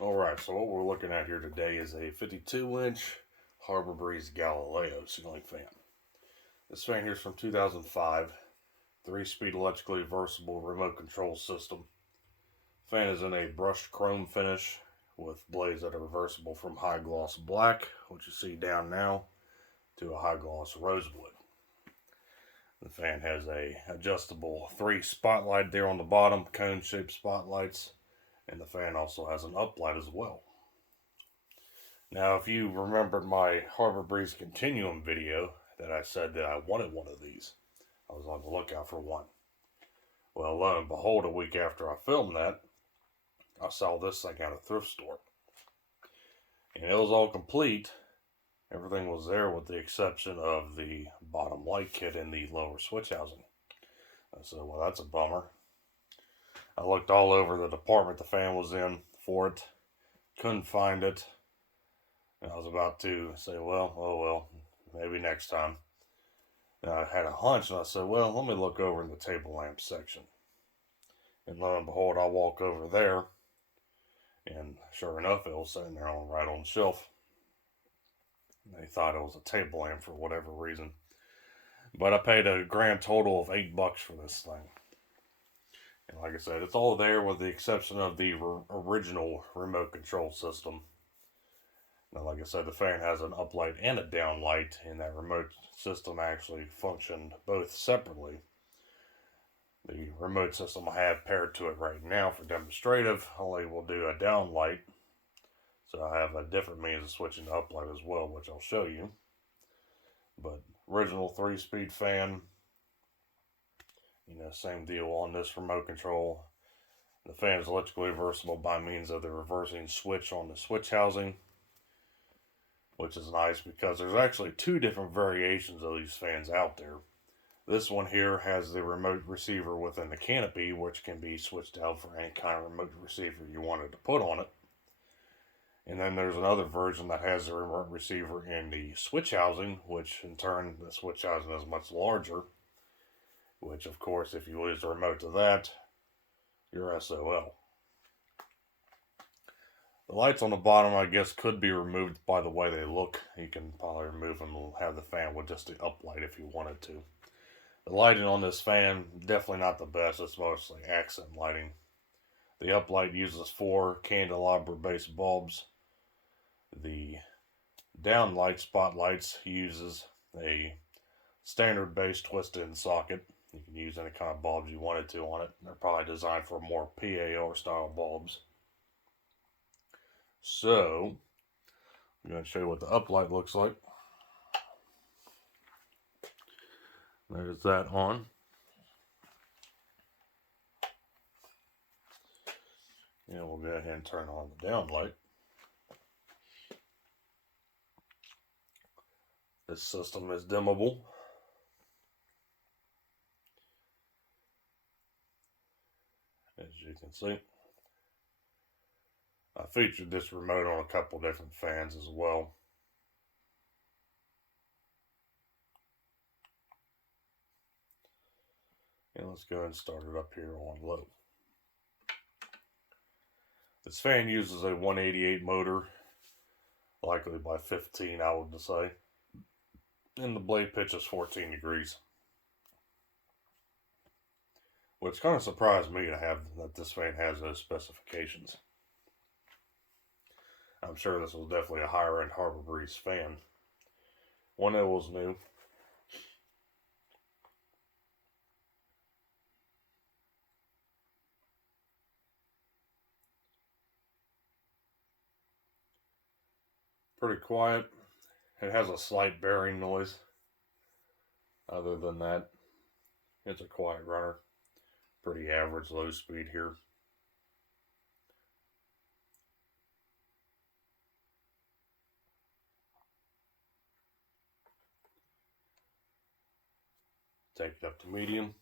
Alright, so what we're looking at here today is a 52-inch Harbor Breeze Galileo ceiling fan. This fan here is from 2005, 3-speed electrically reversible remote control system. Fan is in a brushed chrome finish with blades that are reversible from high gloss black, which you see down now, to a high gloss rosewood. The fan has a adjustable 3 spotlight there on the bottom, cone shaped spotlights. And the fan also has an uplight as well. Now, if you remembered my Harbor Breeze Continuum video that I said that I wanted one of these, I was on the lookout for one. Well, lo and behold, a week after I filmed that, I saw this thing at a thrift store. And it was all complete. Everything was there with the exception of the bottom light kit and the lower switch housing. I said, well, that's a bummer. I looked all over the department the fan was in for it, couldn't find it, and I was about to say, well, oh well, maybe next time. And I had a hunch, and I said, well, let me look over in the table lamp section. And lo and behold, I walk over there, and sure enough, it was sitting there right on the shelf. They thought it was a table lamp for whatever reason. But I paid a grand total of $8 for this thing. And like I said, it's all there with the exception of the original remote control system. Now, like I said, the fan has an uplight and a downlight, and that remote system actually functioned both separately. The remote system I have paired to it right now for demonstrative only will do a downlight. So I have a different means of switching to uplight as well, which I'll show you. But original 3-speed fan. Same deal on this remote control. The fan is electrically reversible by means of the reversing switch on the switch housing, which is nice because there's actually 2 different variations of these fans out there. This one here has the remote receiver within the canopy, which can be switched out for any kind of remote receiver you wanted to put on it. And then there's another version that has the remote receiver in the switch housing, which in turn the switch housing is much larger. Which, of course, if you lose the remote to that, you're SOL. The lights on the bottom, I guess, could be removed by the way they look. You can probably remove them and have the fan with just the uplight if you wanted to. The lighting on this fan, definitely not the best. It's mostly accent lighting. The uplight uses 4 candelabra-based bulbs. The downlight spotlights uses a standard-based twist-in socket. You can use any kind of bulbs you wanted to on it. They're probably designed for more PAR style bulbs. So, I'm going to show you what the uplight looks like. There's that on. And we'll go ahead and turn on the downlight. This system is dimmable. As you can see, I featured this remote on a couple different fans as well. And let's go ahead and start it up here on low. This fan uses a 188 motor, likely by 15, I would say. And the blade pitch is 14 degrees. Which kind of surprised me to have that this fan has those specifications. I'm sure this was definitely a higher end Harbor Breeze fan. One that was new. Pretty quiet. It has a slight bearing noise. Other than that, it's a quiet runner. Pretty average low speed here. Take it up to medium.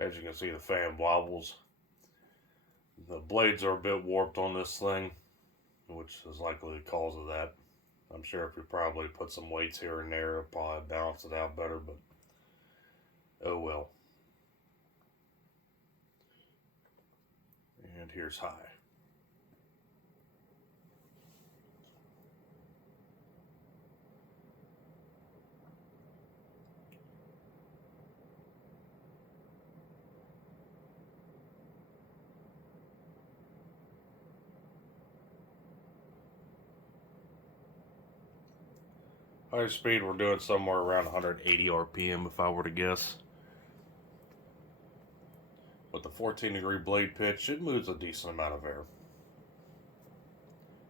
As you can see, the fan wobbles. The blades are a bit warped on this thing, which is likely the cause of that. I'm sure if we probably put some weights here and there, it'll probably balance it out better, but oh well. And here's high. High speed, we're doing somewhere around 180 RPM if I were to guess. With the 14-degree blade pitch, it moves a decent amount of air.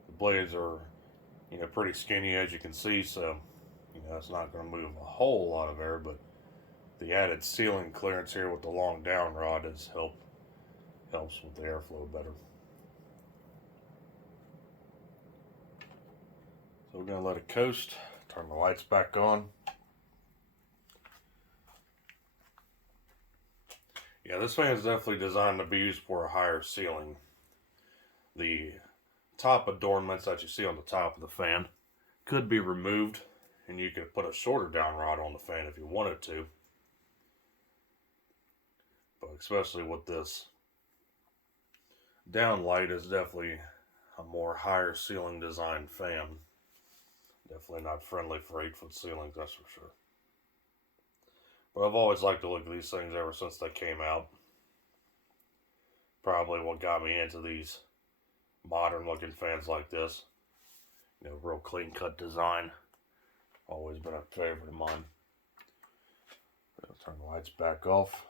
The blades are, pretty skinny as you can see, so, it's not going to move a whole lot of air, but the added sealing clearance here with the long down rod helps with the airflow better. So we're going to let it coast. Turn the lights back on. Yeah, this fan is definitely designed to be used for a higher ceiling. The top adornments that you see on the top of the fan could be removed, and you could put a shorter down rod on the fan if you wanted to. But especially with this down light is definitely a more higher ceiling design fan. Definitely not friendly for 8-foot ceilings, that's for sure. But I've always liked to look at these things ever since they came out. Probably what got me into these modern looking fans like this. Real clean cut design. Always been a favorite of mine. I'll turn the lights back off.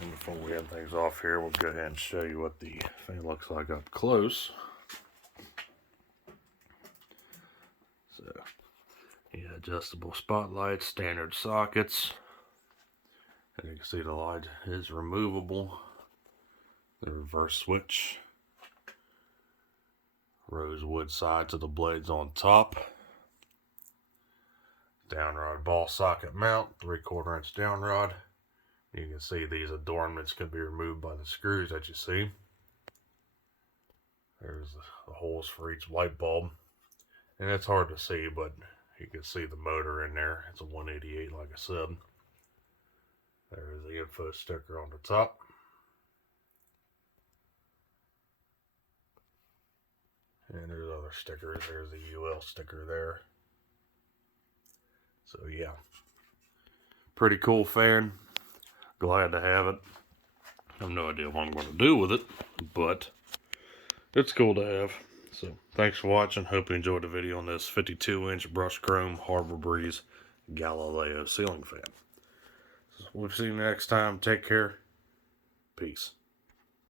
And before we end things off here, we'll go ahead and show you what the fan looks like up close. So, adjustable spotlights, standard sockets. As you can see, the light is removable. The reverse switch. Rosewood sides of the blades on top. Down rod ball socket mount, 3/4 inch down rod. You can see these adornments can be removed by the screws that you see. There's the holes for each light bulb. And it's hard to see, but you can see the motor in there. It's a 188, like I said. There's the info sticker on the top. And there's other stickers. There's the UL sticker there. So yeah, pretty cool fan. Glad to have it. I have no idea what I'm going to do with it, but it's cool to have. So thanks for watching. Hope you enjoyed the video on this 52-inch brushed chrome Harbor Breeze Galileo ceiling fan. So we'll see you next time. Take care. Peace.